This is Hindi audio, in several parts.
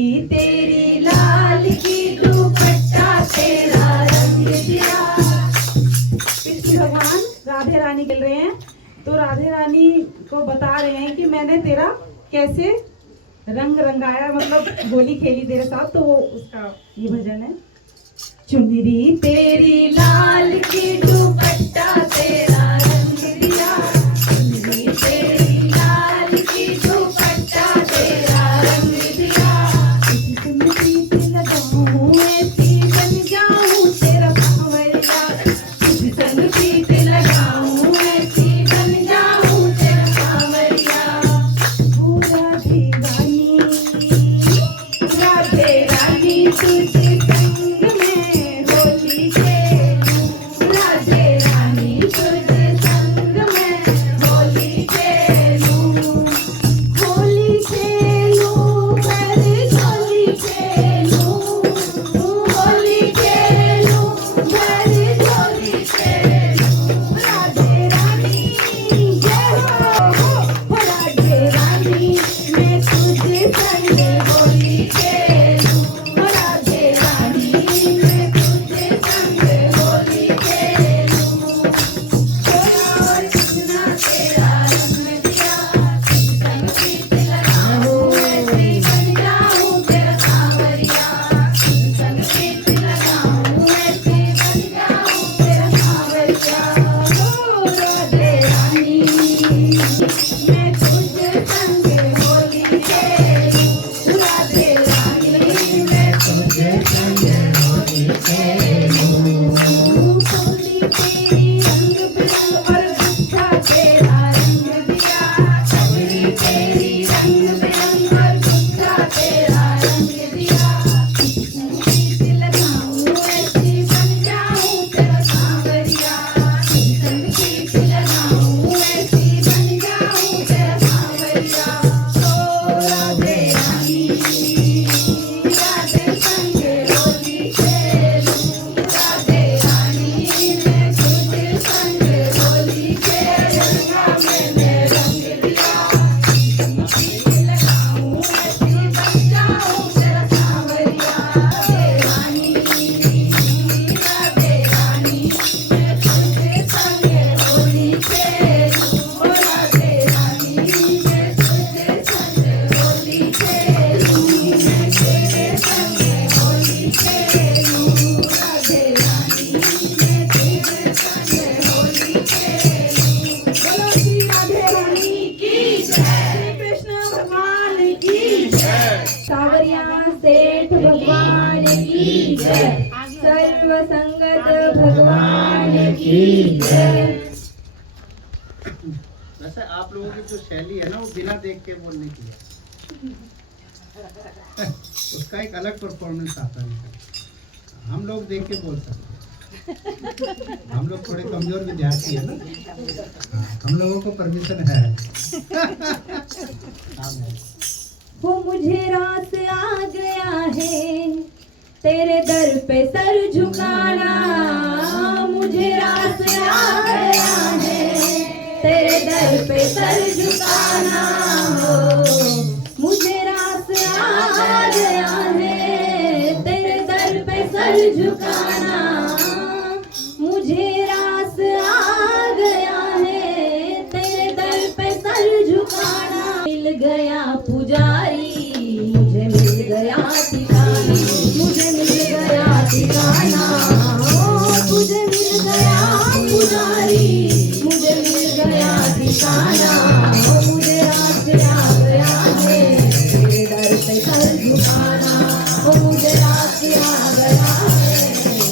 चुनरी तेरी लाल की दुपट्टा तेरा रंग दिया। कृष्ण भगवान राधे रानी खेल रहे हैं, तो राधे रानी को बता रहे हैं कि मैंने तेरा कैसे रंग रंगाया, मतलब होली खेली तेरे साथ। तो वो उसका ये भजन है। चुनरी तेरी लाल की दुपट्टा तेरा रंग दिया, चुनरी तेरी लाल की दुपट्टा तेरा रंग दिया। तुझसे प्रीत लगाऊं ऐसी बन जाऊं तेरा सांवरिया, तुझसे प्रीत लगाऊं ऐसी बन जाऊं तेरा सांवरिया। पूरा दीवानी राधे रानी तुझे संग में होली खेलूं, राधे रानी तुझे संग में होली खेलूं। होली खेलूं फिर होली खेलूं, होली खेलूं फिर होली खेलूं। राधे रानी जय हो, राधे रानी मैं तुझे संग होली खेलूं, राधे रानी मैं तुझे संग होली खेलूं। और कृष्णा तेरा रंग दिया, संग प्रीत लगाऊं ऐसी बन जाऊं तेरा सांवरिया, संग प्रीत लगाऊं ऐसी बन जाऊं तेरा सांवरिया। ओ राधे रानी मैं तुझे संग होली खेलूं, राधे रानी मैं तुझे संग होली खेलूं। होली तेरी रंग बिरंग और गुच्छा तेरा रंग दिया, होली तेरी रंग बिरंग और गुच्छा तेरा रंग दिया। प्रीत लगाऊं ऐसी बन जाऊं तेरा सांवरिया, संग प्रीत लगाऊं ऐसी बन जाऊं तेरा सांवरिया। ओ राधे रानी राधे संग होली खेलूं, राधे रानी मैं तुझे संग होली खेलूंगा। मैंने रंग दिया, प्रीत लगाऊं ऐसी बन जाऊं तेरा सांवरिया। राधे रानी राधे रानी मैं तुझे संग होली खेलूं, राधे रानी मैं तुझे संग होली खेलूं। मैं तेरे संग होली खेलूं, राधे रानी मैं तेरे संग होली खेलूं। बोलो श्री राधे रानी की जय, श्री कृष्ण भगवान की जय, सावरिया सेठ भगवान की जय, सर्व संगत भगवान की जय। वैसे आप लोगों की जो शैली है ना, वो बिना देख के बोलने की है। उसका एक अलग परफॉर्मेंस आता है। हम लोग देख के बोल सकते हैं, हम लोग थोड़े कमजोर विद्यार्थी है ना। हाँ, हम लोगों को परमिशन है। हाँ, वो मुझे रास आ गया है तेरे दर पे सर झुकाना, मुझे रास आ गया है तेरे दर पे सर झुकाना। हो मुझे रास आ गया है तेरे दर पे सर झुकाना, मुझे रास आ गया है तेरे दर पे सर झुकाना। मिल गया पुजारी मुझे मिल गया ठिकाना, मुझे मिल गया ठिकाना। ओ तुझे मिल गया पुजारी मुझे मिल गया ठिकाना। ओ मुझे रास आ गया है तेरे दर पे सर झुकाना, ओ मुझे रास आ गया है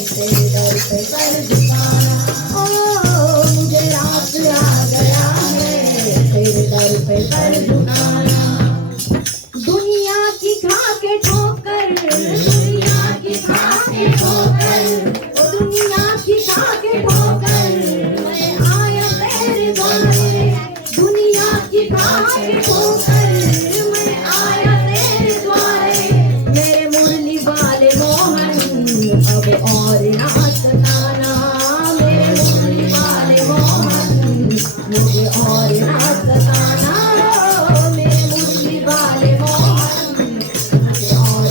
तेरे दर पे सर झुकाना। ओ मुझे रास आ गया है तेरे दर पे सर झुकाना। दुनिया की खा के ठोकर, दुनिया की खा के ठोकर, ओ दुनिया की खा के ठोकर, मैं आया तेरे द्वारे। दुनिया की खा के ठोकर, मैं आया तेरे द्वारे। मेरे मुरली वाले मोहन अब और ना सताना, मेरे मुरली वाले मोहन मुझे और ना सताना। मेरे मुरली वाले मोहन मुझे और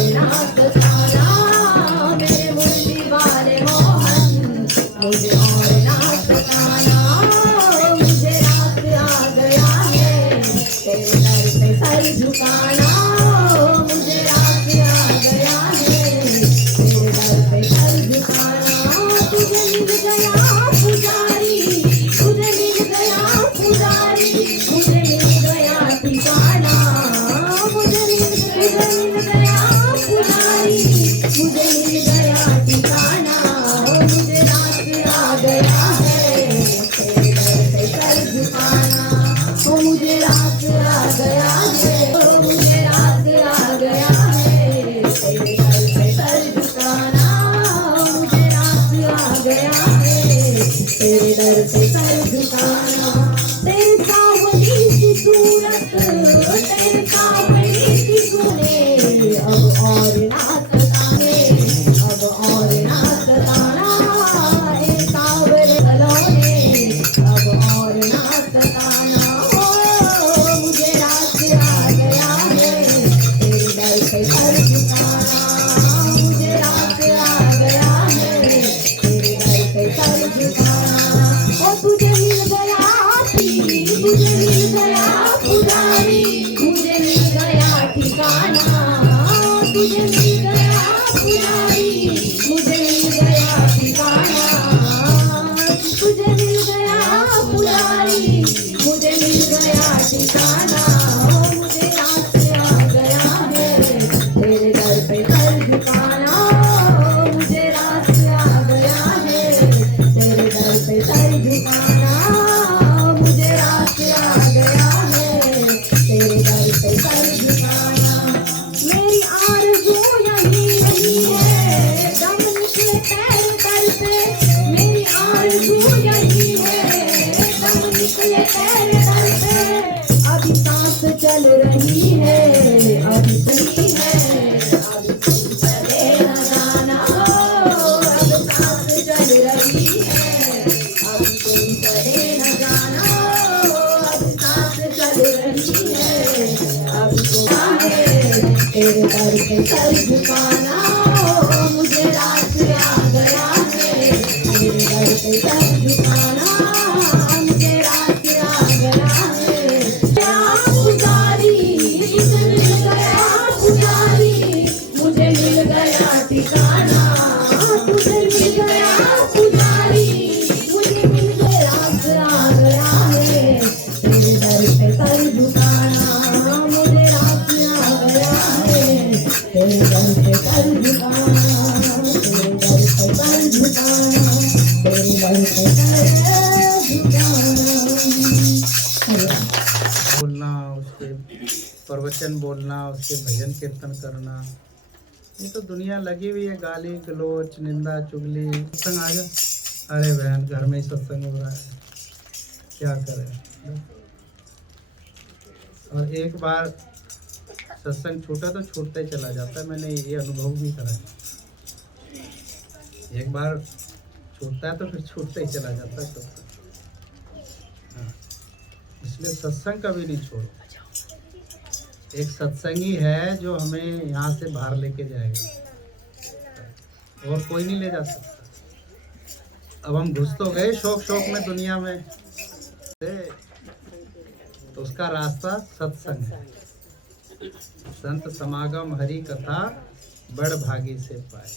और ना सताने, अब और ना सताना ए सांवरे सलोने, अब और ना सताना। हो मुझे रात आ गया है तेरे दर पे सर झुकाना, मुझे रात आ गया है तेरे दर पे सर झुकाना। ओ तुझे मिल गया पीर, तुझे मिल गया पुजारी, मुझे मिल गया ठिकाना, तुझे मिल गया पुजारी, मुझे मिल गया ठिकाना, तुझे मिल गया पुजारी, मुझे मिल गया ठिकाना। ओ मुझे रात आ गया है तेरे दर पे सर झुकाना, मुझे रात आ गया है तेरे दर पे सर झुकाना, मुझे रात आ गया है तेरे दर पे सर झुकाना। मेरी आरज़ू यही नहीं है दम निकले पैर दर पे, मेरी आरज़ू यही है दम निकले पैर दर पे। अभी सांस चल रही है, अभी सुनी है, अभी तुम चले न जाना। अब सांस चल रही है, अभी तुम चले न जाना। अब सांस चल रही है, अभी तुम है तेरे दर पे सर झुकाना। मुझे रात आ गया है तेरे दर पे सर झुकाना, मुझे रात आ गया है। क्या पुजारी, तुझे मिल गया पुजारी, मुझे मिल गया ठिकाना, तुझे मिल गया पुजारी, मुझे मिल गया। रात आ गया है तेरे दर पे सर झुकाना, मुझे रात आ गया है तेरे दर पे सर झुकाना, तेरे दर पे सर झुकाना, तेरे दर पे सर झुकाना। बोलना, उसके प्रवचन बोलना, उसके भजन कीर्तन करना, ये तो दुनिया लगी हुई है गाली गलोच निंदा चुगली। सत्संग आ जा, अरे बहन घर में ही सत्संग हो रहा है, क्या करें। और एक बार सत्संग छूटा तो छूटते चला जाता है, मैंने ये अनुभव भी करा है। एक बार छूटता है तो फिर छूटते ही चला जाता है सत्संग। हाँ, इसलिए सत्संग कभी नहीं छोड़ो। एक सत्संगी है जो हमें यहाँ से बाहर लेके जाएगा, और कोई नहीं ले जा सकता। अब हम घुस तो गए शौक शौक में दुनिया में, तो उसका रास्ता सत्संग है। संत समागम हरि कथा बड़ भागी से पाए,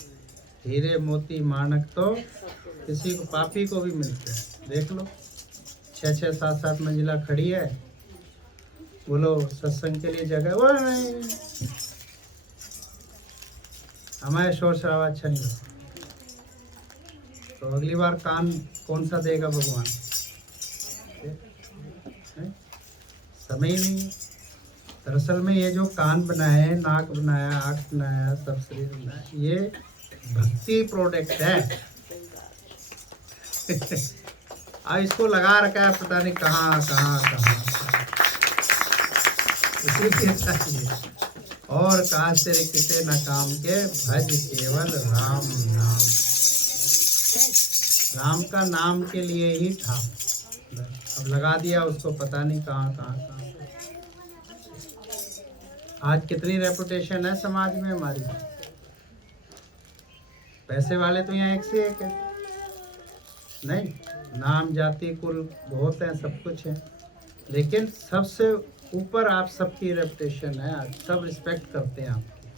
हीरे मोती माणक तो किसी को पापी को भी मिलते हैं। देख लो 6-6, 7-7 मंजिला खड़ी है, बोलो सत्संग के लिए जगह, वो नहीं, हमारे शोर शराबा अच्छा नहीं होता। तो अगली बार कान कौन सा देगा भगवान, समय ही नहीं। दरअसल में ये जो कान बनाए, नाक बनाया, आँख बनाया, सब शरीर बनाया, ये भक्ति प्रोडक्ट है। अब इसको लगा रखा है पता नहीं कहाँ कहाँ कहाँ, इसलिए चाहिए। और कहा तेरे किते न काम के, भज केवल राम नाम। राम का नाम के लिए ही था, अब लगा दिया उसको पता नहीं कहाँ कहाँ कहाँ। आज कितनी रेपुटेशन है समाज में हमारी, पैसे वाले तो यहाँ एक से एक है, नहीं नाम जाति कुल बहुत है, सब कुछ है, लेकिन सबसे ऊपर आप सबकी रेपुटेशन है। आज सब रिस्पेक्ट करते हैं आपकी,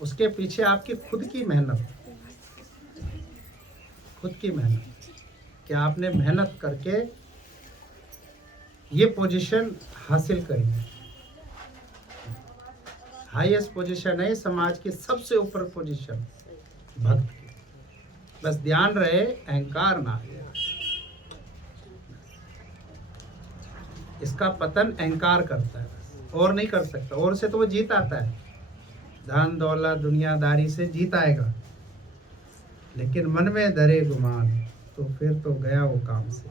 उसके पीछे आपकी खुद की मेहनत, खुद की मेहनत, कि आपने मेहनत करके ये पोजीशन हासिल करी है। हाईएस्ट पोजीशन है समाज की, सबसे ऊपर पोजीशन भक्त की। बस ध्यान रहे अहंकार ना आए, इसका पतन अहंकार करता है बस, और नहीं कर सकता। और से तो वो जीत आता है, धन दौलत दुनियादारी से जीत आएगा, लेकिन मन में धरे गुमान तो फिर तो गया वो काम से।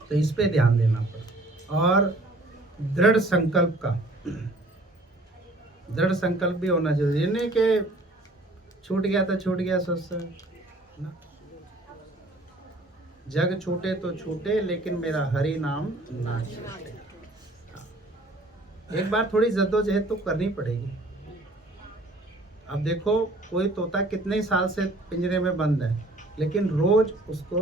तो इस पे ध्यान देना पड़ेगा, और दृढ़ संकल्प का दृढ़ संकल्प भी होना जरूरी है, नहीं कि छूट गया तो छूट गया सत्संग ना। जग छूटे तो छूटे, लेकिन मेरा हरि नाम ना छूटे। एक बार थोड़ी जद्दोजहद तो करनी पड़ेगी। अब देखो, कोई तोता कितने साल से पिंजरे में बंद है, लेकिन रोज उसको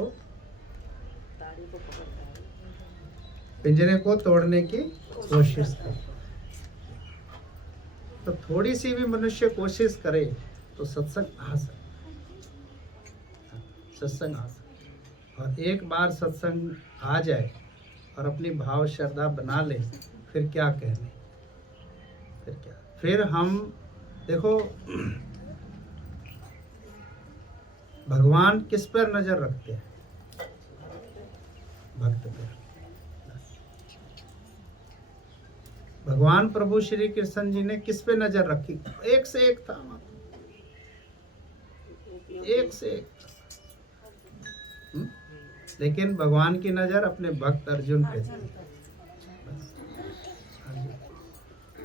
पिंजरे को तोड़ने की कोशिश करे। तो थोड़ी सी भी मनुष्य कोशिश करे तो सत्संग आ सकता, सत्संग आ सकता। और एक बार सत्संग आ जाए और अपनी भाव श्रद्धा बना ले, फिर क्या कहने, फिर क्या। फिर हम देखो, भगवान किस पर नजर रखते हैं? भक्त पर। भगवान प्रभु श्री कृष्ण जी ने किस पे नजर रखी? एक से एक था, एक से एक। लेकिन भगवान की नजर अपने भक्त अर्जुन पे थी।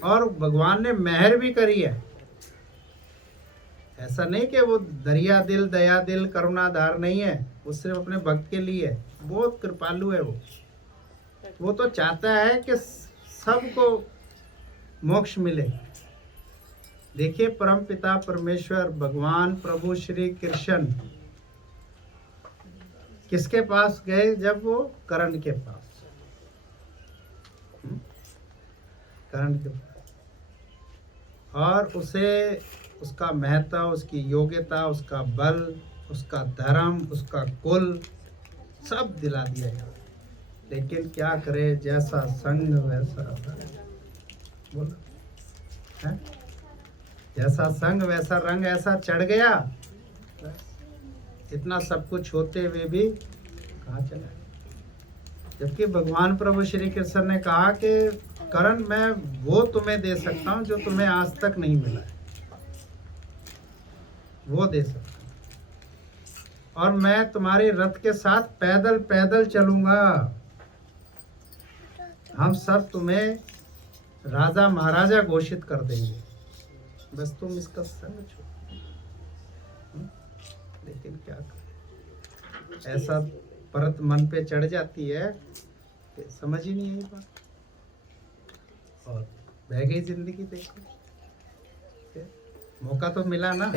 और भगवान ने मेहर भी करी है। ऐसा नहीं कि वो दरिया दिल, दया दिल, करुणाधार नहीं है। वो सिर्फ अपने भक्त के लिए है। बहुत कृपालु है वो तो चाहता है कि सबको मोक्ष मिले। देखिए, परम पिता परमेश्वर भगवान प्रभु श्री कृष्ण किसके पास गए? जब वो कर्ण के पास, कर्ण के पास, और उसे उसका महत्व, उसकी योग्यता, उसका बल, उसका धर्म, उसका कुल सब दिला दिया गया। लेकिन क्या करे, जैसा संग वैसा रंग। बोलो, है? जैसा संग वैसा रंग, ऐसा चढ़ गया। इतना सब कुछ होते हुए भी कहाँ चला? जबकि भगवान प्रभु श्री कृष्ण ने कहा कि करण, मैं वो तुम्हें दे सकता हूँ जो तुम्हें आज तक नहीं मिला है, वो दे सकता हूँ। और मैं तुम्हारे रथ के साथ पैदल पैदल चलूंगा। हम सब तुम्हें राजा महाराजा घोषित कर देंगे, बस तुम इसका संग छोड़ो। लेकिन क्या करें, ऐसा परत मन पे चढ़ जाती है कि समझ ही नहीं आई बात, और बह गई जिंदगी। देखो, मौका तो मिला ना।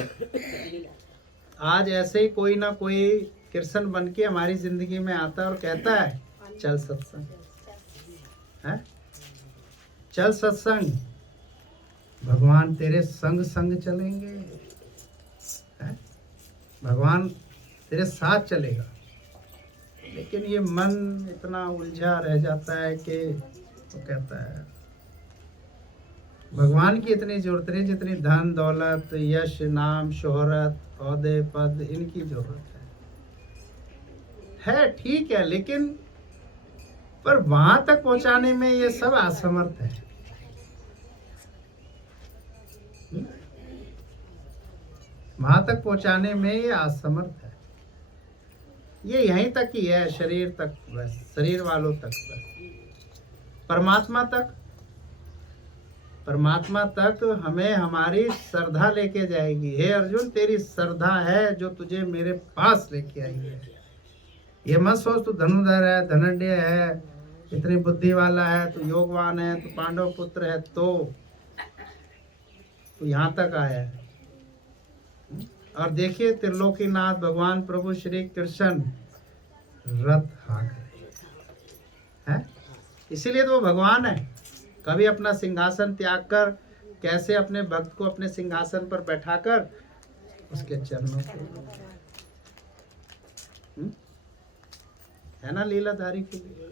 आज ऐसे ही कोई ना कोई कृष्ण बन के हमारी जिंदगी में आता है और कहता है, चल सत्संग है, चल सत्संग, भगवान तेरे संग संग चलेंगे, है? भगवान तेरे साथ चलेगा। लेकिन ये मन इतना उलझा रह जाता है कि वो कहता है भगवान की इतनी जरूरत नहीं जितनी धन दौलत, यश, नाम, शोहरत, औहदे, पद, इनकी जरूरत है। ठीक है, लेकिन पर वहां तक पहुंचाने में ये सब असमर्थ है। वहां तक पहुंचाने में ये असमर्थ है। ये यहीं तक ही है, शरीर तक बस, शरीर वालों तक बस। परमात्मा तक हमें हमारी श्रद्धा लेके जाएगी। हे अर्जुन, तेरी श्रद्धा है जो तुझे मेरे पास लेके आई है। ये मत सोच तू धनुधर है, धनंजय है, इतनी बुद्धि वाला है, तू योगवान है, तू पांडव पुत्र है, तो तू यहाँ तक आया है। और देखिए, त्रिलोकीनाथ भगवान प्रभु श्री कृष्ण रथ हाँक रहे हैं, इसीलिए तो वो भगवान है। कभी अपना सिंहासन त्याग कर कैसे अपने भक्त को अपने सिंहासन पर बैठाकर उसके चरणों को, है ना, लीलाधारी के लिए,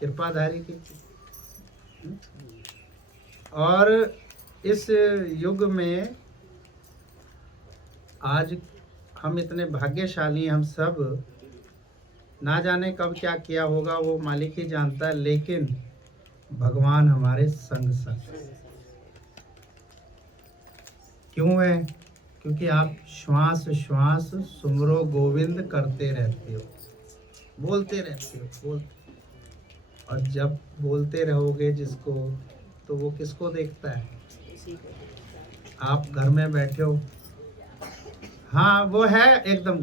कृपाधारी के लिए। और इस युग में आज हम इतने भाग्यशाली, हम सब ना जाने कब क्या किया होगा, वो मालिक ही जानता है। लेकिन भगवान हमारे संग संग क्यों है? क्योंकि आप श्वास श्वास सुमरो गोविंद करते रहते हो, बोलते रहते हो, बोलते। और जब बोलते रहोगे जिसको, तो वो किसको देखता है? आप घर में बैठे हो, हाँ वो है एकदम।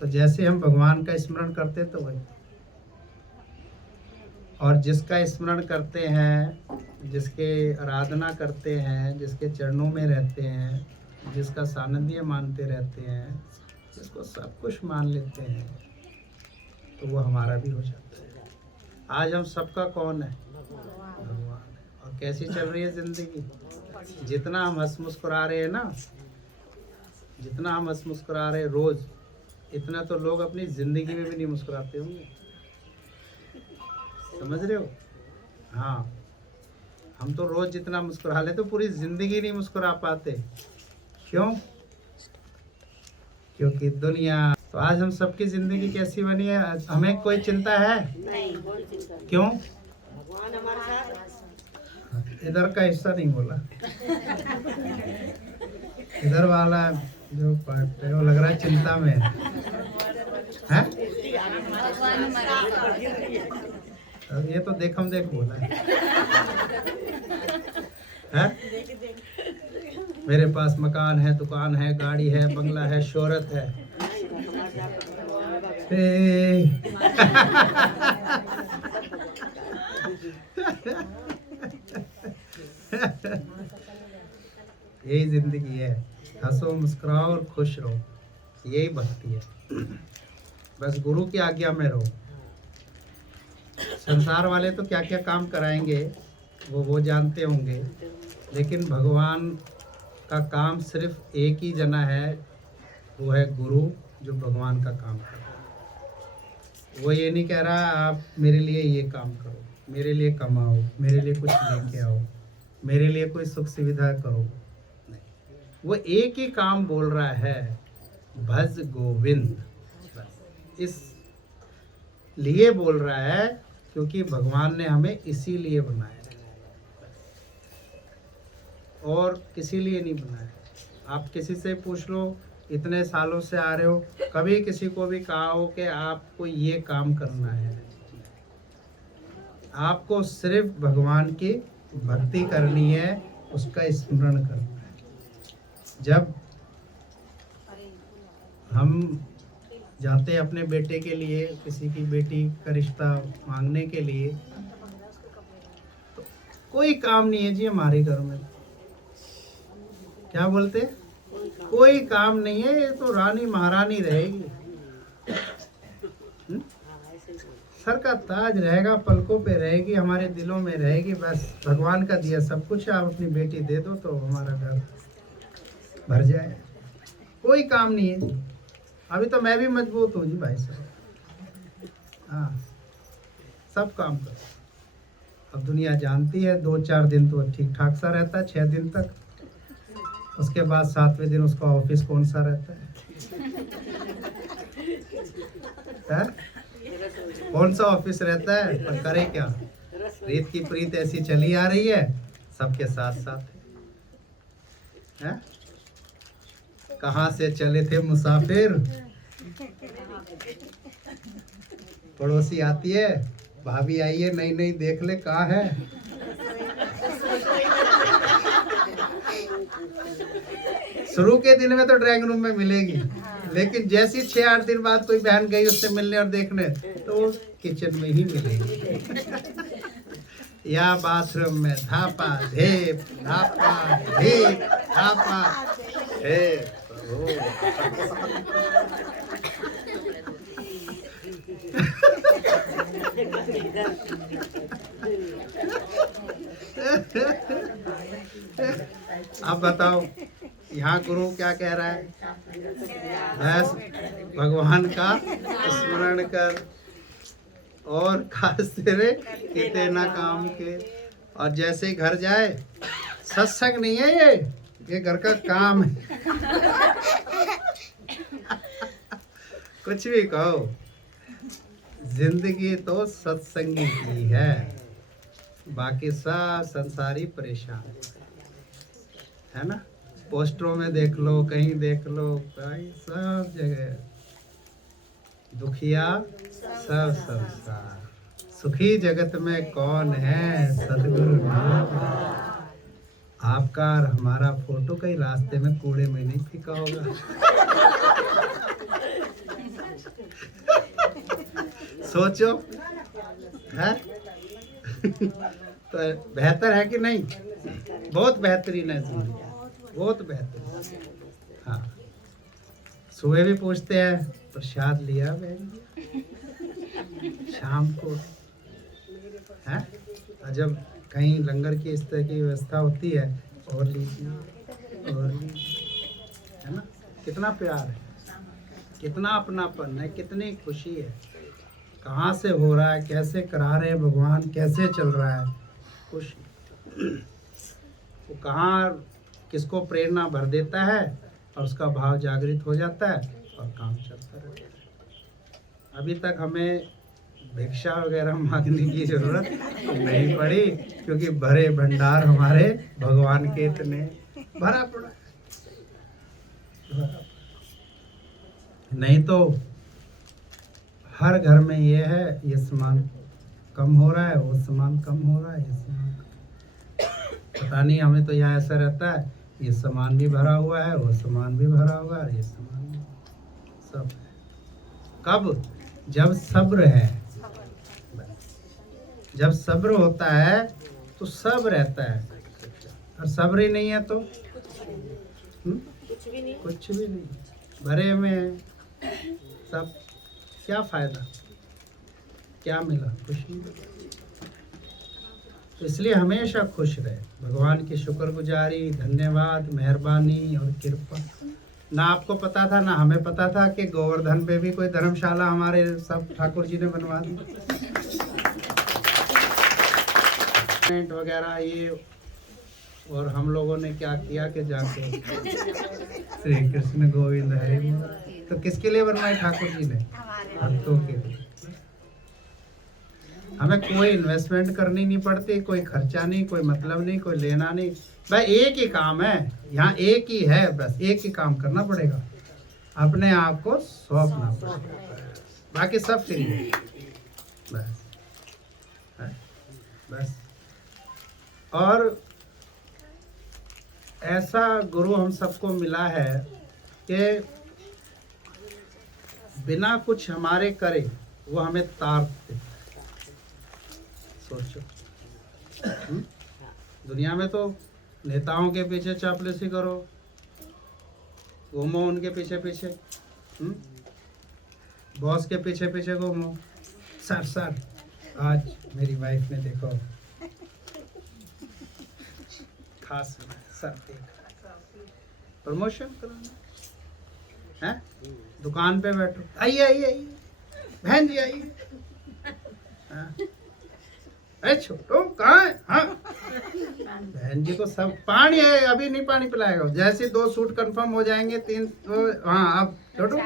तो जैसे हम भगवान का स्मरण करते तो वही, और जिसका स्मरण करते हैं, जिसके आराधना करते हैं, जिसके चरणों में रहते हैं, जिसका सानिध्य मानते रहते हैं, जिसको सब कुछ मान लेते हैं, तो वो हमारा भी हो जाता है। आज हम सबका कौन है? भगवान है। और कैसी चल रही है जिंदगी? जितना हम हंस मुस्कुरा रहे हैं ना, जितना हम हंस मुस्कुरा रहे हैं रोज, इतना तो लोग अपनी जिंदगी में भी नहीं मुस्कुराते होंगे। समझ रहे हो? हाँ, हम तो रोज जितना मुस्कुरा लेते, तो पूरी जिंदगी नहीं मुस्कुरा पाते। क्यों? क्योंकि दुनिया। तो आज हम सबकी जिंदगी कैसी बनी है? हमें कोई चिंता है? नहीं, कोई चिंता नहीं। क्यों? भगवान हमारे साथ। इधर का हिस्सा नहीं बोला। इधर वाला जो पार्ट है वो लग रहा है चिंता में है। अब ये तो देखम देख बोला है? मेरे पास मकान है, दुकान है, गाड़ी है, बंगला है, शोहरत है। यही जिंदगी है, हंसो मुस्कुराओ और खुश रहो, यही भक्ति है। बस गुरु की आज्ञा में रहो। संसार वाले तो क्या क्या काम कराएंगे वो जानते होंगे, लेकिन भगवान का काम सिर्फ एक ही जना है, वो है गुरु, जो भगवान का काम कर रहा है। वो ये नहीं कह रहा आप मेरे लिए ये काम करो, मेरे लिए कमाओ, मेरे लिए कुछ लेके आओ, मेरे लिए कोई सुख सुविधा करो। नहीं, वो एक ही काम बोल रहा है, भज गोविंद। इस लिए बोल रहा है क्योंकि भगवान ने हमें इसीलिए बनाया है, और किसी लिए नहीं बनाया। आप किसी से पूछ लो, इतने सालों से आ रहे हो, कभी किसी को भी कहा हो कि आपको ये काम करना है? आपको सिर्फ भगवान की भक्ति करनी है, उसका स्मरण करना है। जब हम जाते अपने बेटे के लिए, किसी की बेटी का रिश्ता मांगने के लिए, तो कोई काम नहीं है जी हमारे घर में। क्या बोलते? कोई काम नहीं है, ये तो रानी महारानी रहेगी। सर का ताज रहेगा, पलकों पे रहेगी, हमारे दिलों में रहेगी। बस भगवान का दिया सब कुछ, आप अपनी बेटी दे दो तो हमारा घर भर जाए। कोई काम नहीं है। अभी तो मैं भी मजबूत हूँ जी भाई साहब। हाँ, सब काम करो। अब दुनिया जानती है 2-4 दिन तो ठीक ठाक सा रहता है, 6 दिन तक। उसके बाद 7वें दिन उसका ऑफिस कौन सा रहता है? कौन सा ऑफिस रहता है? पर करे क्या? रीत की प्रीत ऐसी चली आ रही है, सबके साथ साथ है। कहाँ से चले थे मुसाफिर, पड़ोसी आती है, भाभी आई है, नई नई देख ले कहाँ है। शुरू के दिन में तो ड्राइंग रूम में मिलेगी, लेकिन जैसी 6-8 दिन बाद कोई बहन गई उससे मिलने और देखने, तो किचन में ही मिलेगी। या बाथरूम में धापा धेप, धापा धेप, धापा धेप। अब बताओ, यहाँ गुरु क्या कह रहा है? बस भगवान का स्मरण कर और खास तेरे किते ना काम के। और जैसे ही घर जाए, सत्संग नहीं है ये घर का काम है। कुछ भी कहो, जिंदगी तो सत्संगी की है, बाकी सब संसारी परेशान है ना। पोस्टरों में देख लो, कहीं देख लो, कहीं सब जगह दुखिया सब संसार, सुखी जगत में कौन है? सतगुरु नाम। आपका और हमारा फोटो कहीं रास्ते में कूड़े में नहीं फेंका होगा। सोचो है। तो बेहतर है कि नहीं? बहुत बेहतरीन है जिंदगी, बहुत बेहतरीन। हाँ, सुबह भी पूछते हैं प्रसाद लिया बहन जी, शाम को है। और जब कहीं लंगर की इस तरह की व्यवस्था होती है, और लीजिए और लीजिए, है ना। कितना प्यार है, कितना अपनापन है, कितनी खुशी है। कहाँ से हो रहा है, कैसे करा रहे हैं भगवान, कैसे चल रहा है, खुशी। वो कहाँ किसको प्रेरणा भर देता है और उसका भाव जागृत हो जाता है और काम चलता रहता है। अभी तक हमें भिक्षा वगैरह मांगने की जरूरत नहीं पड़ी, क्योंकि भरे भंडार हमारे भगवान के इतने भरा पड़ा है। नहीं तो हर घर में ये है, ये सामान कम हो रहा है, वो सामान कम हो रहा है, ये सामान पता नहीं। हमें तो यहाँ ऐसा रहता है, ये सामान भी भरा हुआ है, वो सामान भी भरा हुआ है, ये सामान भी सब। कब? जब सब्र है। जब सब्र होता है तो सब रहता है, और सब्र ही नहीं है तो कुछ भी नहीं। कुछ भी नहीं। भरे में सब क्या फायदा, क्या मिला? कुछ नहीं। तो इसलिए हमेशा खुश रहे, भगवान की शुक्रगुजारी, धन्यवाद, मेहरबानी और कृपा। ना आपको पता था, ना हमें पता था कि गोवर्धन पे भी कोई धर्मशाला हमारे सब ठाकुर जी ने बनवा दी वगैरह ये। और हम लोगों ने क्या किया कि जाके श्री कृष्ण गोविंद हरे बोल। तो किसके लिए बनवाए ठाकुर जी ने? भक्तों के लिए। हमें कोई इन्वेस्टमेंट करनी नहीं पड़ती, कोई खर्चा नहीं, कोई मतलब नहीं, कोई लेना नहीं। भाई एक ही काम है यहाँ, एक ही है, बस एक ही काम करना पड़ेगा, अपने आप को सौंपना पड़ेगा, बाकी सब फ्री है। बस बस। और ऐसा गुरु हम सबको मिला है कि बिना कुछ हमारे करे वो हमें तार देता है। सोचो, दुनिया में तो नेताओं के पीछे चापलूसी करो, घूमो उनके पीछे पीछे, बॉस के पीछे पीछे घूमो। सर सर आज मेरी वाइफ ने देखो खास सर प्रमोशन कराना है, दुकान पे बैठो, आइए आइए आइए बहन जी आइए, अरे छोटो कहाँ है? हाँ बहन जी को सब पानी है, अभी नहीं पानी पिलाएगा। जैसे 2 सूट कंफर्म हो जाएंगे, 3 तो हाँ अब छोटो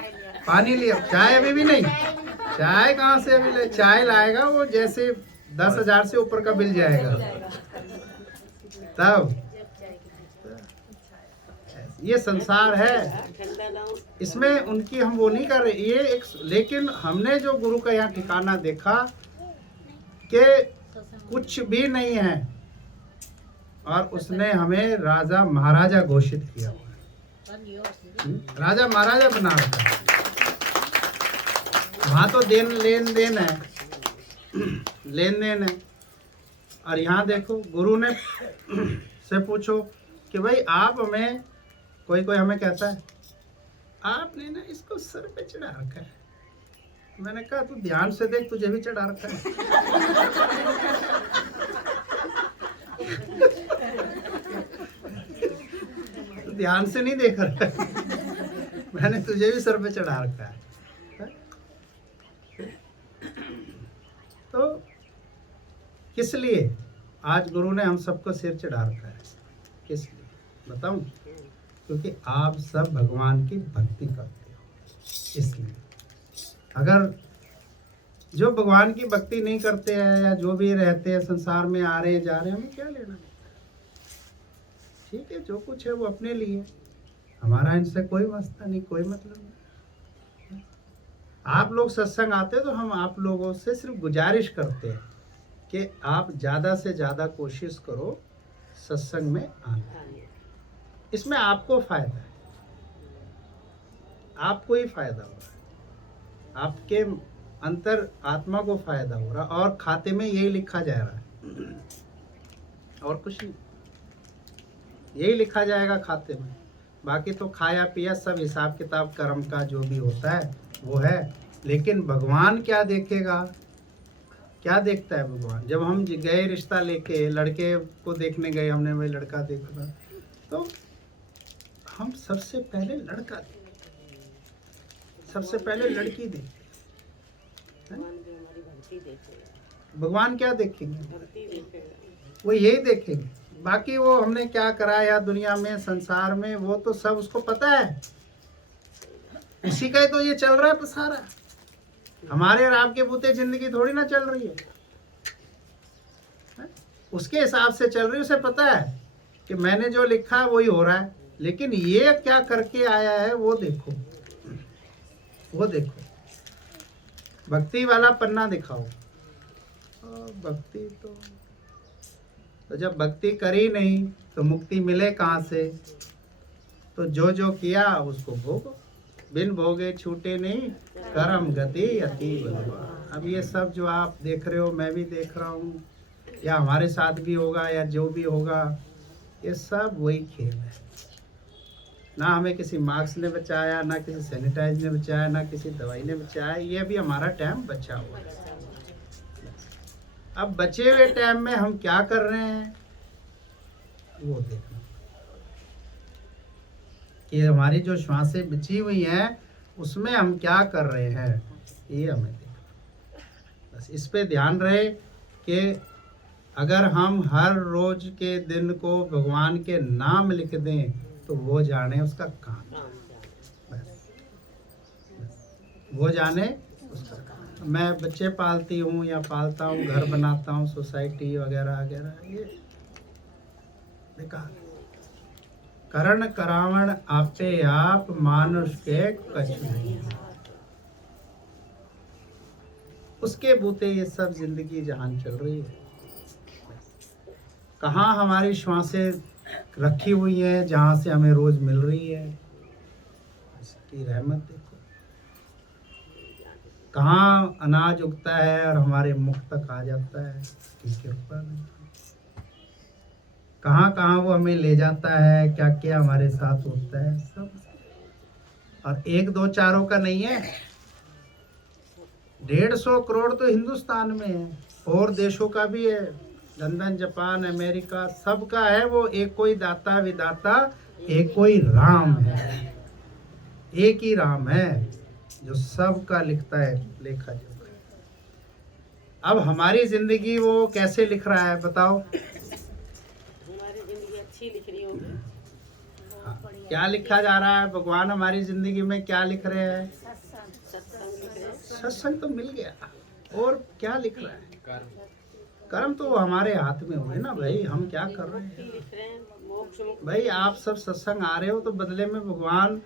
पानी लिया, चाय अभी भी नहीं। चाय कहाँ से अभी ले? चाय लाएगा वो जैसे 10,000 से ऊपर का बिल जाएगा तब। ये संसार है, इसमें उनकी हम वो नहीं कर रहे ये एक। लेकिन हमने जो गुरु का यहाँ ठिकाना देखा कि कुछ भी नहीं है, और उसने हमें राजा महाराजा घोषित किया हुआ है, राजा महाराजा बना रखा है। वहाँ तो लेन देन है, लेन देन है। और यहाँ देखो गुरु ने से पूछो कि भाई आप हमें, कोई हमें कहता है आपने ना इसको सर पे चढ़ा रखा है। मैंने कहा तू ध्यान से देख, तुझे भी चढ़ा रखा है। तू ध्यान से नहीं देख रहा है, मैंने तुझे भी सर पे चढ़ा रखा है। तो किस लिए आज गुरु ने हम सबको सिर चढ़ा रखा है? किस लिए बताऊं? क्योंकि आप सब भगवान की भक्ति करते हो, इसलिए। अगर जो भगवान की भक्ति नहीं करते हैं, या जो भी रहते हैं संसार में, आ रहे जा रहे हैं, हमें क्या लेना? ठीक है, जो कुछ है वो अपने लिए, हमारा इनसे कोई वास्ता नहीं, कोई मतलब नहीं। आप लोग सत्संग आते तो हम आप लोगों से सिर्फ गुजारिश करते हैं कि आप ज़्यादा से ज़्यादा कोशिश करो सत्संग में आना। इसमें आपको फायदा है, आपको ही फायदा हो रहा है, आपके अंतर आत्मा को फायदा हो रहा है, और खाते में यही लिखा जा रहा है और कुछ नहीं, यही लिखा जाएगा खाते में। बाकी तो खाया पिया सब हिसाब किताब कर्म का जो भी होता है वो है। लेकिन भगवान क्या देखेगा, क्या देखता है भगवान? जब हम गए रिश्ता लेके, लड़के को देखने गए, हमने भाई लड़का देखा, तो हम सबसे पहले लड़का देखते, सबसे पहले लड़की देखते हैं। भगवान क्या देखेंगे? वो यही देखेंगे। बाकी वो हमने क्या कराया दुनिया में, संसार में, वो तो सब उसको पता है, उसी का ही तो ये चल रहा है सारा। हमारे और आपके बूते जिंदगी थोड़ी ना चल रही है, उसके हिसाब से चल रही है। उसे पता है कि मैंने जो लिखा है वही हो रहा है, लेकिन ये क्या करके आया है वो देखो, वो देखो। भक्ति वाला पन्ना दिखाओ। भक्ति तो जब भक्ति करी नहीं तो मुक्ति मिले कहाँ से? तो जो जो किया उसको भोगो, बिन भोगे छूटे नहीं, कर्म गति अति बलवान। अब ये सब जो आप देख रहे हो, मैं भी देख रहा हूँ, या हमारे साथ भी होगा या जो भी होगा, ये सब वही खेल है। ना हमें किसी मास्क ने बचाया, ना किसी सैनिटाइज ने बचाया, ना किसी दवाई ने बचाया। ये भी हमारा टाइम बचा हुआ है। अब बचे हुए टाइम में हम क्या कर रहे हैं वो देखना, कि हमारी जो श्वासें बची हुई हैं उसमें हम क्या कर रहे हैं, ये हमें देखना। बस इस पे ध्यान रहे कि अगर हम हर रोज के दिन को भगवान के नाम लिख दें तो वो जाने उसका काम, बस वो जाने उसका काम। मैं बच्चे पालती हूँ या पालता हूँ, घर बनाता हूँ, सोसाइटी वगैरह वगैरह, ये बेकार। करण करावण आपे आप, मानुष के कछु नहीं। उसके बूते ये सब जिंदगी जहान चल रही है। कहाँ हमारी श्वासें रखी हुई है जहाँ से हमें रोज मिल रही है, इसकी रहमत देखो। कहाँ अनाज उगता है और हमारे मुख तक आ जाता है, इसकी कृपा नहीं। कहाँ कहाँ वो हमें ले जाता है, क्या क्या हमारे साथ होता है, सब। और एक दो चारों का नहीं है, 150 करोड़ तो हिंदुस्तान में है, और देशों का भी है, लंदन, जापान, अमेरिका, सबका है। वो एक कोई दाता विदाता, एक कोई राम है, एक ही राम है जो सबका लिखता है लेखा जोखा। अब हमारी जिंदगी वो कैसे लिख रहा है बताओ? हमारी जिंदगी अच्छी लिख रही होगी। हाँ, क्या लिखा जा रहा है? भगवान हमारी जिंदगी में क्या लिख रहे हैं? सत्संग लिख रहे हैं। सत्संग तो मिल गया, और क्या लिख रहा है? कर्म तो हमारे हाथ में हुए ना भाई, हम क्या कर रहे हैं? लिख रहे हैं, मोक्ष मुक्ति। भाई आप सब सत्संग आ रहे हो तो बदले में भगवान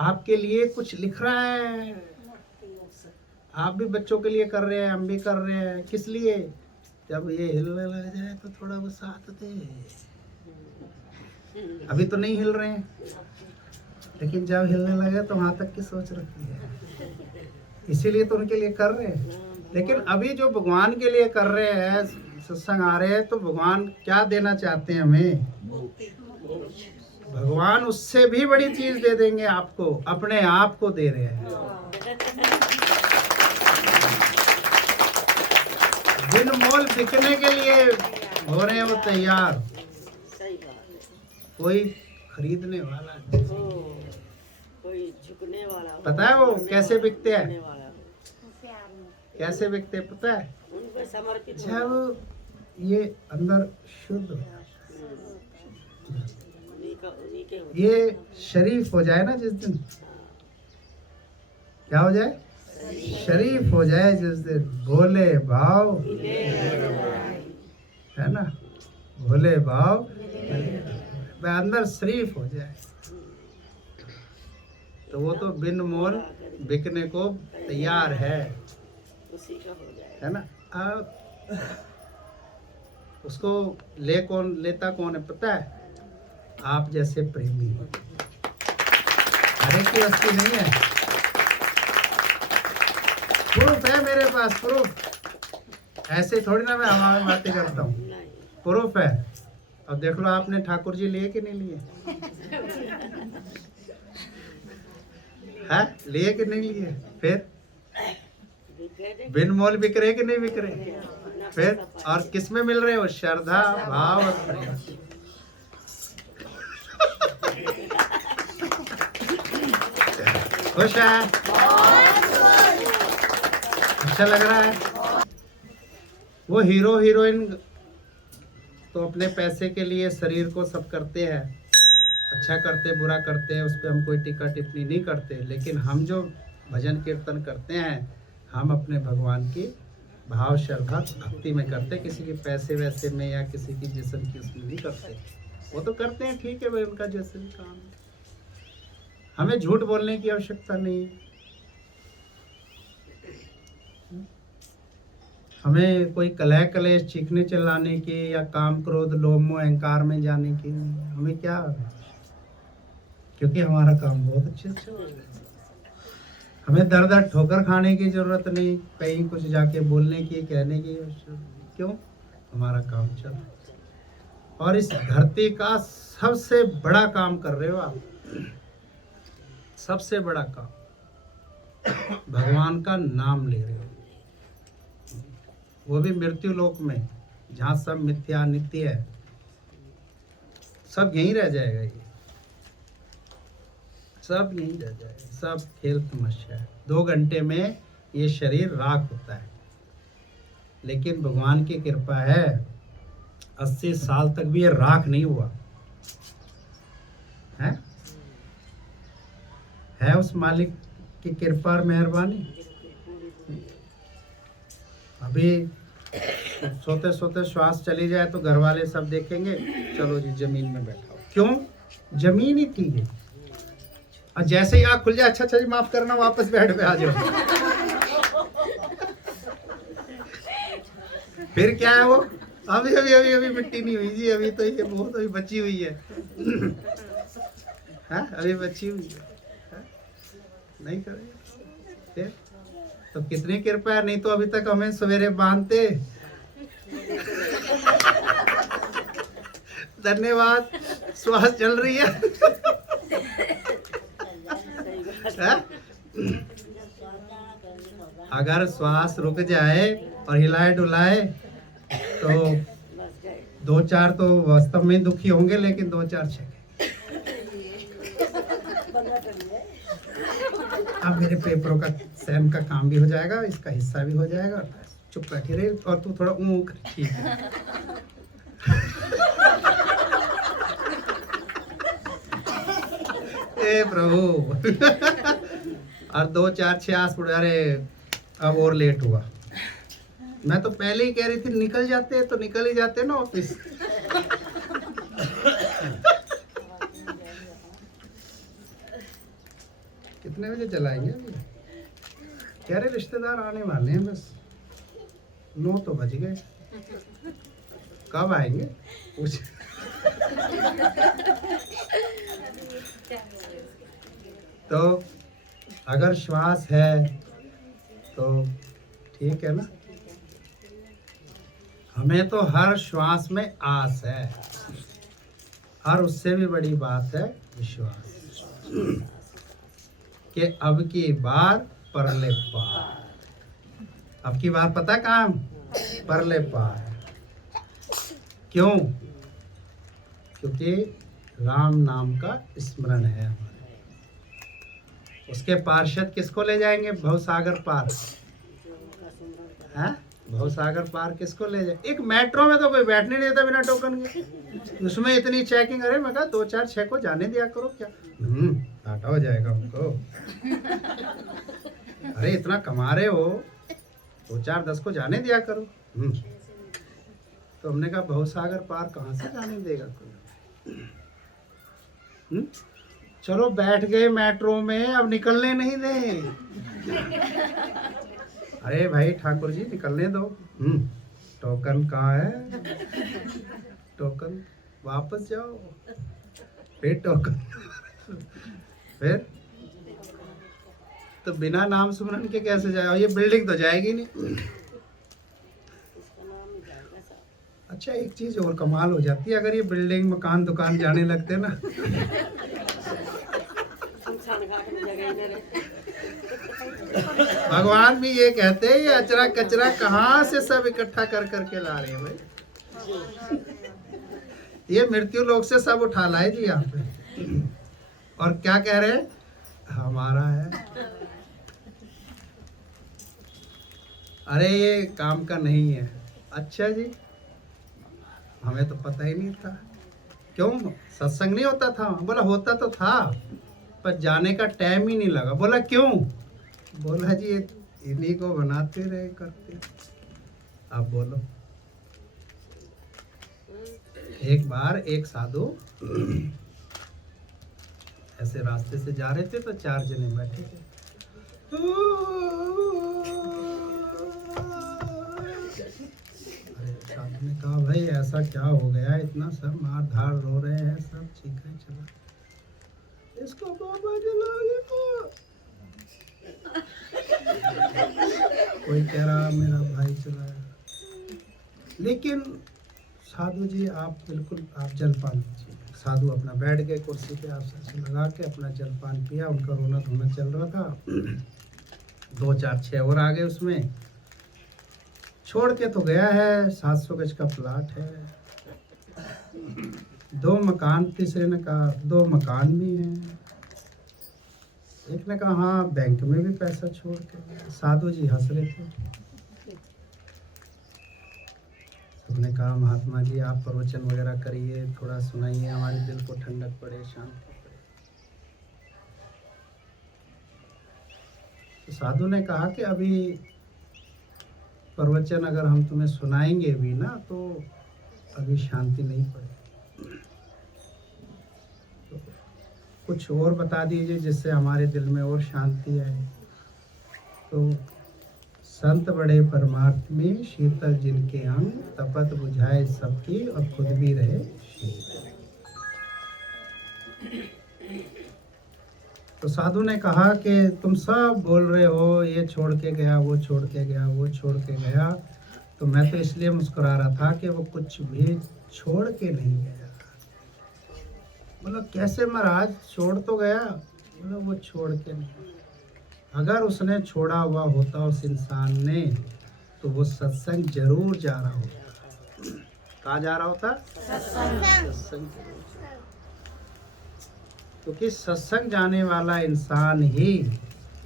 आपके लिए कुछ लिख रहा है। आप भी बच्चों के लिए कर रहे हैं, हम भी कर रहे हैं। किस लिए? जब ये हिलने लग जाए तो थोड़ा वो साथ दे। अभी तो नहीं हिल रहे हैं, लेकिन जब हिलने लगे तो वहां तक की सोच रखी है, इसीलिए तो उनके लिए कर रहे हैं। लेकिन अभी जो भगवान के लिए कर रहे हैं, सत्संग आ रहे हैं, तो भगवान क्या देना चाहते हैं हमें? भगवान उससे भी बड़ी चीज दे देंगे आपको, अपने आप को दे रहे हैं। बिन मोल बिकने के लिए हो रहे हैं वो तैयार। सही बात है। कोई खरीदने वाला नहीं। कोई झुकने वाला हो, पता है वो कैसे बिकते हैं? झुकने वाला हो। कैसे बिकते हैं पता है? उन पे समर्पित हो। जब ये अंदर शुद्ध हो जाए, उन्हीं के हो। ये शरीफ हो जाए ना जिस दिन, क्या हो जाए? शरीफ हो जाए जिस दिन, भोले भाव है ना, भोले भाव वह अंदर शरीफ हो जाए, तो वो तो बिन मोल बिकने को तैयार है, उसी का हो जाए। है ना। अब उसको कौन लेता कौन है पता है? आप जैसे प्रेमी। हर एक की वस्तु नहीं है। प्रूफ है मेरे पास, प्रूफ। ऐसे थोड़ी ना मैं हवा में बातें करता हूँ, प्रूफ है। अब देख लो आपने ठाकुर जी लिए कि नहीं लिए? है लिए कि नहीं लिए? फिर बिन मोल बिक रहे कि नहीं बिक रहे? फिर और किस में मिल रहे हो? श्रद्धा, भाव और प्रेम। खुश है? अच्छा लग रहा है? वो हीरो हीरोइन तो अपने पैसे के लिए शरीर को सब करते हैं, अच्छा करते बुरा करते हैं, उस पर हम कोई टीका टिप्पणी नहीं करते। लेकिन हम जो भजन कीर्तन करते हैं, हम अपने भगवान की भाव श्रद्धा भक्ति में करते, किसी के पैसे वैसे में या किसी की जिस्म की उसमें नहीं करते। वो तो करते हैं, ठीक है भाई, उनका जैसे भी काम है। हमें झूठ बोलने की आवश्यकता नहीं। हमें कोई कलह कलेश चीखने चिल्लाने की या काम क्रोध लोभ मोह अहंकार में जाने की हमें क्या, क्योंकि हमारा काम बहुत अच्छे से हो रहा है। हमें दर दर ठोकर खाने की जरूरत नहीं, कहीं कुछ जाके बोलने की कहने की। क्यों? हमारा काम चल रहा है। और इस धरती का सबसे बड़ा काम कर रहे हो आप। सबसे बड़ा काम भगवान का नाम ले रहे हो, वो भी मृत्यु लोक में, जहाँ सब मिथ्या नित्य है। सब यहीं रह जाएगा, ये सब यहीं रह जाएगा, सब खेल तमाशा है। 2 घंटे में ये शरीर राख होता है। लेकिन भगवान की कृपा है, 80 साल तक भी ये राख नहीं हुआ है उस मालिक की कृपा और मेहरबानी। अभी सोते सोते श्वास चली जाए तो घर वाले सब देखेंगे, चलो जी जमीन में बैठाओ। क्यों? जमीन ही थी ये। और जैसे ही आँख खुल जाए, अच्छा जी माफ करना, वापस बेड पे आ जाओ। फिर क्या है वो? अभी अभी अभी अभी मिट्टी नहीं हुई जी, अभी तो ये बहुत अभी बची हुई है। हाँ अभी बची हुई है, नहीं करेगा फिर तो कितनी कृपा है। नहीं तो अभी तक हमें सवेरे बांधते। धन्यवाद, श्वास चल रही है। अगर श्वास रुक जाए और हिलाए डुलाए तो 2-4 तो वास्तव में दुखी होंगे, लेकिन 2-4 छेके। अब मेरे पेपरों का सैम का काम भी हो जाएगा, इसका हिस्सा भी हो जाएगा। चुप बैठी रही और तू थोड़ा ऊँख, ठीक है। ए प्रभु। और 2-4 6 उड़ा रहे, अब और लेट हुआ। मैं तो पहले ही कह रही थी निकल जाते, तो निकल ही जाते ना ऑफिस। कितने बजे चलाएंगे अभी? कह रहे रिश्तेदार आने वाले हैं, बस 9 तो बज गए। कब आएंगे पूछ। तो अगर श्वास है तो ठीक है ना। हमें तो हर श्वास में आस है, और उससे भी बड़ी बात है विश्वास कि अब की बार परले पार। अब की बार पता कहाँ? परले पार। क्यों? क्योंकि राम नाम का स्मरण है हमारे। उसके पार्षद किसको ले जाएंगे? भवसागर पार। हैं? भवसागर पार किसको ले जाए? एक मेट्रो में तो कोई बैठने नहीं देता बिना टोकन के। उसमें इतनी चेकिंग। अरे मैं कहा 2-4-6 को जाने दिया करो क्या? घाटा हो जाएगा उनको। अरे इतना कमा रहे हो, 2-4-10 को जाने दिया करो। तो हमने कहा भवसागर पार कहाँ से जाने देगा कोई। चलो बैठ गए मेट्रो में, अब निकलने नहीं दे। अरे भाई ठाकुर जी निकलने दो। टोकन कहाँ है? टोकन वापस जाओ, फिर टोकन फिर तो बिना नाम सुमरन के कैसे जाएगा? ये बिल्डिंग तो जाएगी नहीं। इसका नाम ही जाएगा सब। अच्छा, एक चीज और कमाल हो जाती है, अगर ये बिल्डिंग मकान दुकान जाने लगते ना, शमशान घाट में जगह ही न रहे। भगवान भी ये कहते हैं, ये अचरा कचरा कहाँ से सब इकट्ठा कर करके ला रहे हैं भाई? ये मृत्यु लोक से सब उठा लाए जी यहाँ पे। और क्या कह रहे हैं? हमारा है। अरे ये काम का नहीं है। अच्छा जी, हमें तो पता ही नहीं था। क्यों सत्संग नहीं होता था? बोला होता तो था, पर जाने का टाइम ही नहीं लगा। बोला क्यों? बोला जी इन्हीं को बनाते रहे करते। अब बोलो। एक बार एक साधु ऐसे रास्ते से जा रहे थे, तो 4 जने बैठे थे। अरे साधु ने कहा भाई ऐसा क्या हो गया, इतना सब मार धार रो रहे हैं, सब चीखें चला, इसको बाबा जला गया। कोई कह रहा मेरा भाई चलाया। लेकिन साधु जी आप बिल्कुल आप जलपान कीजिए। साधु अपना बैठ गए कुर्सी पे, आसन से लगा के अपना जलपान पिया। उनका रोना धोना चल रहा था। 2 4 6 और आ गए उसमें। छोड़ के तो गया है, 700 गज का प्लाट है, 2 मकान। तीसरे ने कहा 2 मकान भी हैं। एक ने कहा हाँ बैंक में भी पैसा छोड़ के गया। साधु जी हंस रहे थे। सबने कहा महात्मा जी आप प्रवचन वगैरह करिए, थोड़ा सुनाइए, हमारे दिल को ठंडक पड़े, शांति पड़े। तो साधु ने कहा कि अभी प्रवचन अगर हम तुम्हें सुनाएंगे भी ना, तो अभी शांति नहीं पड़ेगी। तो कुछ और बता दीजिए जिससे हमारे दिल में और शांति आए। तो संत बड़े परमार्थ में, शीतल जिनके अंग, तपत बुझाए सबकी और खुद भी रहे शीतल। तो साधु ने कहा कि तुम सब बोल रहे हो ये छोड़ के गया, वो छोड़ के गया, वो छोड़ के गया, तो मैं तो इसलिए मुस्कुरा रहा था कि वो कुछ भी छोड़ के नहीं गया। बोला कैसे महाराज, छोड़ तो गया? बोला वो छोड़ के नहीं। अगर उसने छोड़ा हुआ होता उस इंसान ने, तो वो सत्संग जरूर जा रहा होता। कहाँ जा रहा होता? सत्संग। क्योंकि सत्संग जाने वाला इंसान ही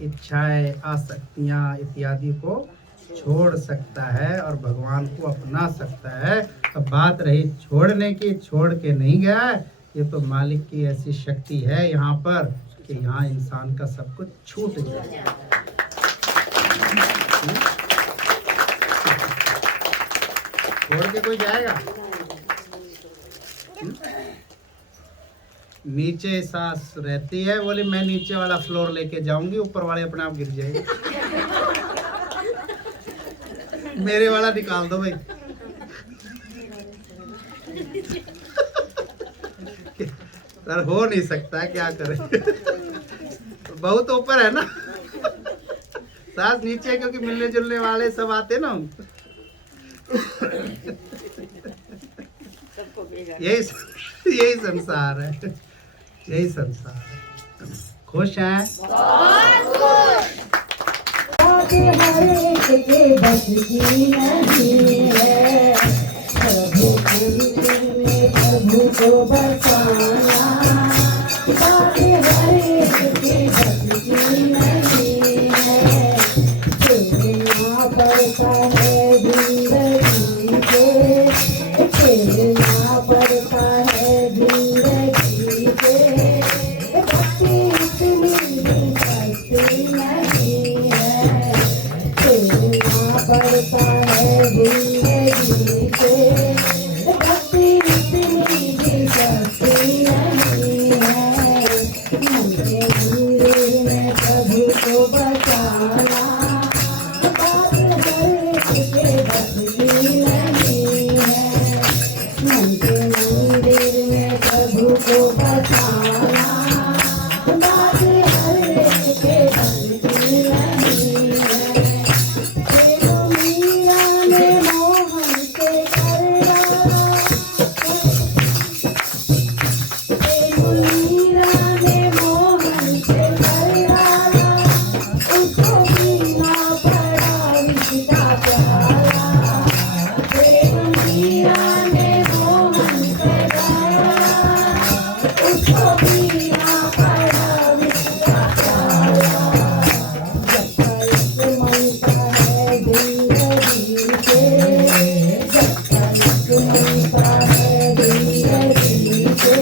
इच्छाएं, आसक्तियां इत्यादि को छोड़ सकता है और भगवान को अपना सकता है। अब बात रही छोड़ने की, छोड़ के नहीं गया है, ये तो मालिक की ऐसी शक्ति है यहाँ पर कि यहाँ इंसान का सब कुछ छूट जाए। छोड़ के कोई जाएगा? नीचे सांस रहती है, बोले मैं नीचे वाला फ्लोर लेके जाऊंगी, ऊपर वाले अपने आप गिर जाएंगे। मेरे वाला निकाल दो भाई। सर हो नहीं सकता, क्या करें? बहुत ऊपर है ना सांस, नीचे क्योंकि मिलने जुलने वाले सब आते ना। यही संसार है, यही संसार है। खुश हैं? हर एक के बस की नहीं है, प्रभु को बचाना। बात हर एक के बस की नहीं है, खेलना पड़ता है जिंदगी के, खेलना पड़ता है जिंदगी के। भक्ति इतनी सस्ती नहीं है, खेलना पड़ता है जिंदगी के। भक्ति इतनी भी सस्ती नहीं है। उसको पीना पड़ा मिठा प्याला। जब तलक मनता है जिंदगी से, जब तलक मनता है जिंदगी से,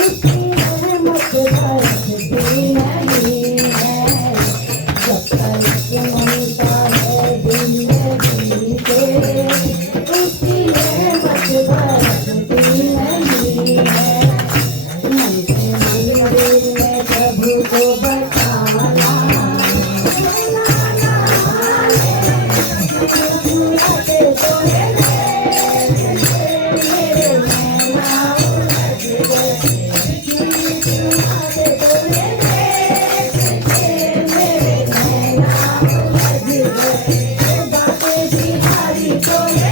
उसकी रहमत बरसती नहीं है। जब तलक मनता है जिंदगी से, उसकी रहमत बरसती नहीं है। मन से मंदिर में प्रभु को बचाना, छुड़ाते तो है मेरे नैना उलझ गए, छुड़ाते तो है मेरे नैना उलझ गए। बातें बिहारी तो है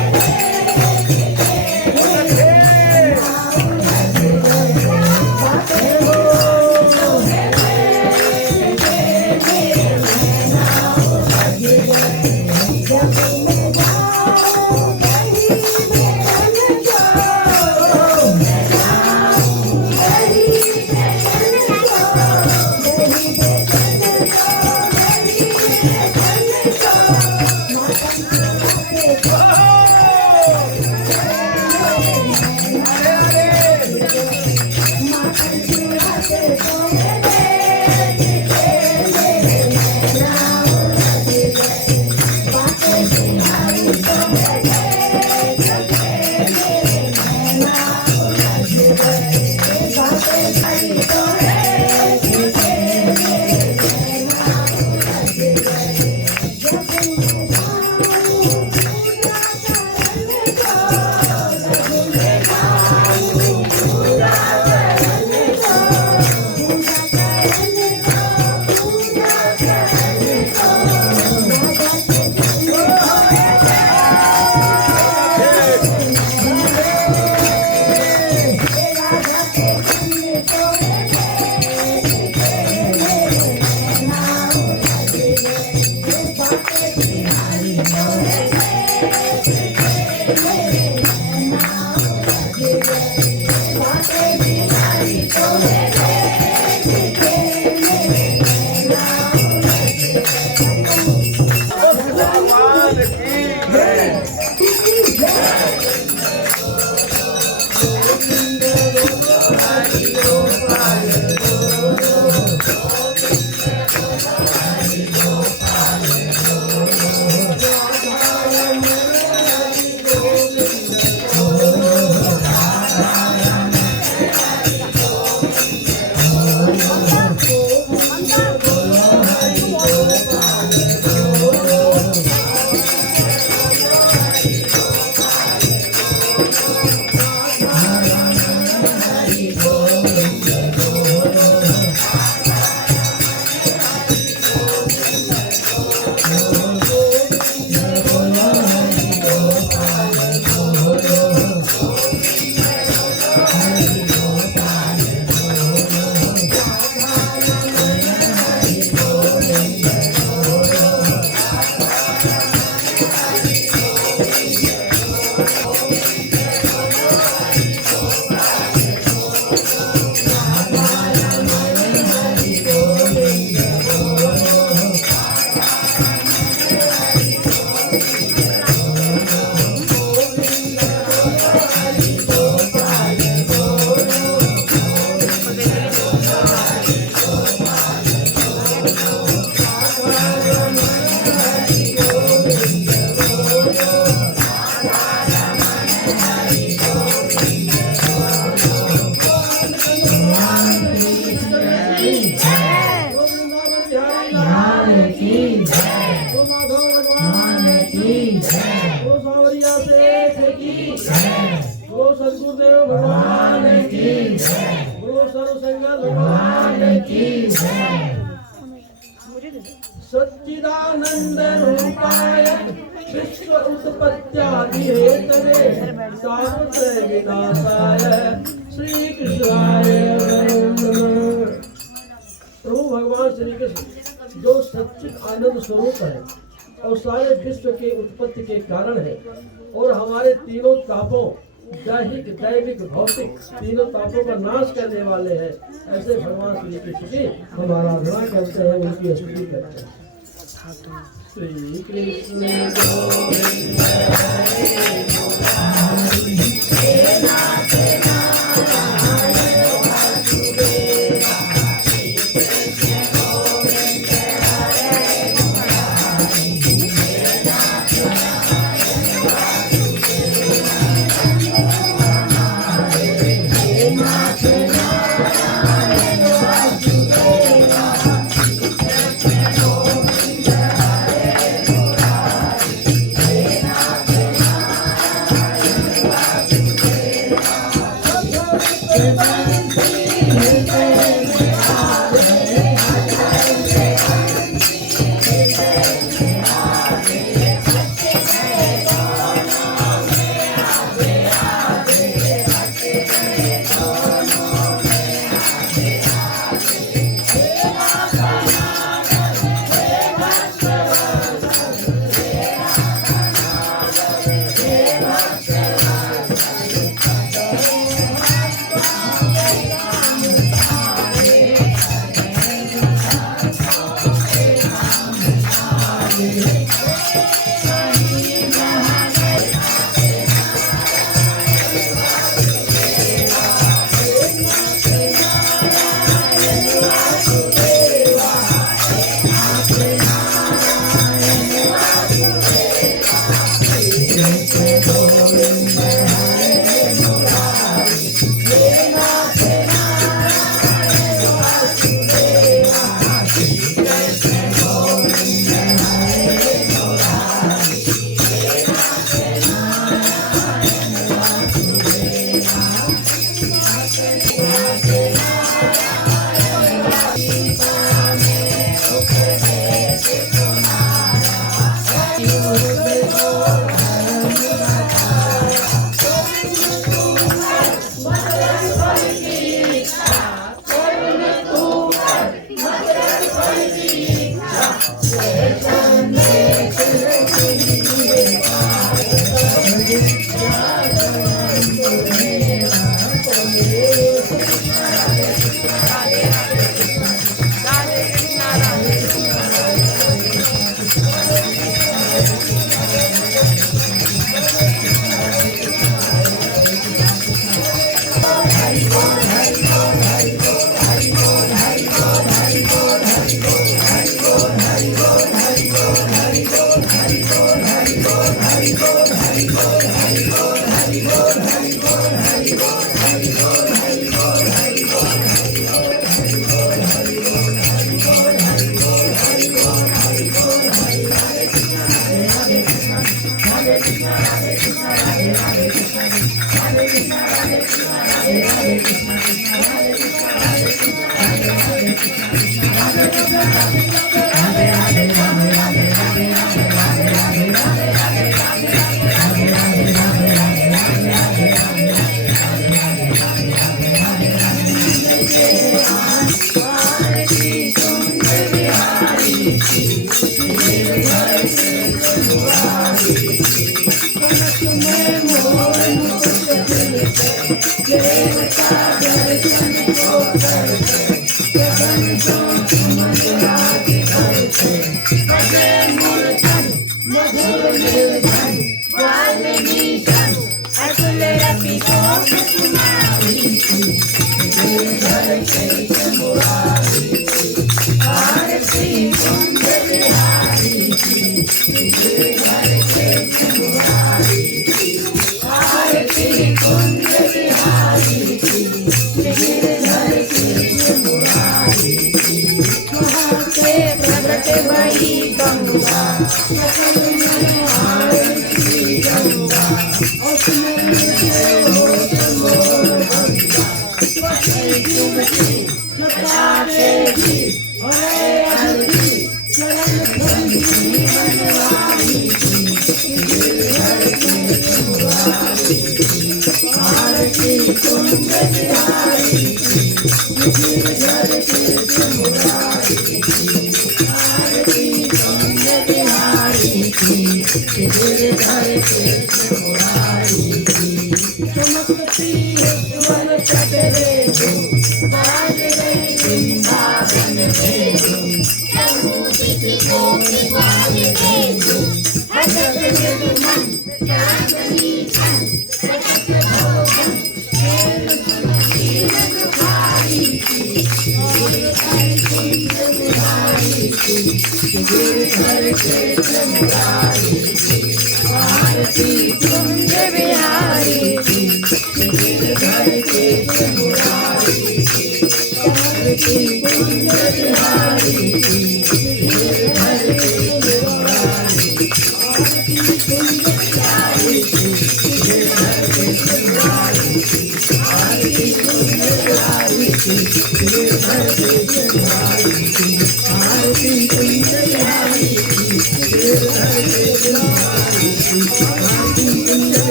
सदगुरुदेव भगवान की जय, गुरु सर्वसंगत भगवान की जय। सच्चिदानंद रूपाय विश्व उत्पत्त्यादि हेतवे तापत्रय विनाशाय श्री कृष्णाय नमः। प्रभु भगवान श्री कृष्ण जो सच्चिद आनंद स्वरूप है और सारे विश्व के उत्पत्ति के कारण है और हमारे तीनों तापों दैहिक दैविक भौतिक तीनों तापों का नाश करने वाले हैं। ऐसे भगवान श्री कृष्ण की हम आराधना करते हैं, उनकी स्तुति करते हैं। श्री कृष्ण गोविंद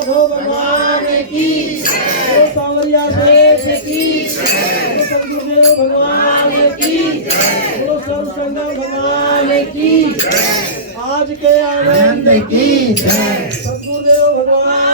भगवान की, सांवरिया सेठ की, सदगुरुदेव भगवान की, सर्वसंगम भगवान की, आज के आनंद की, सदगुरुदेव भगवान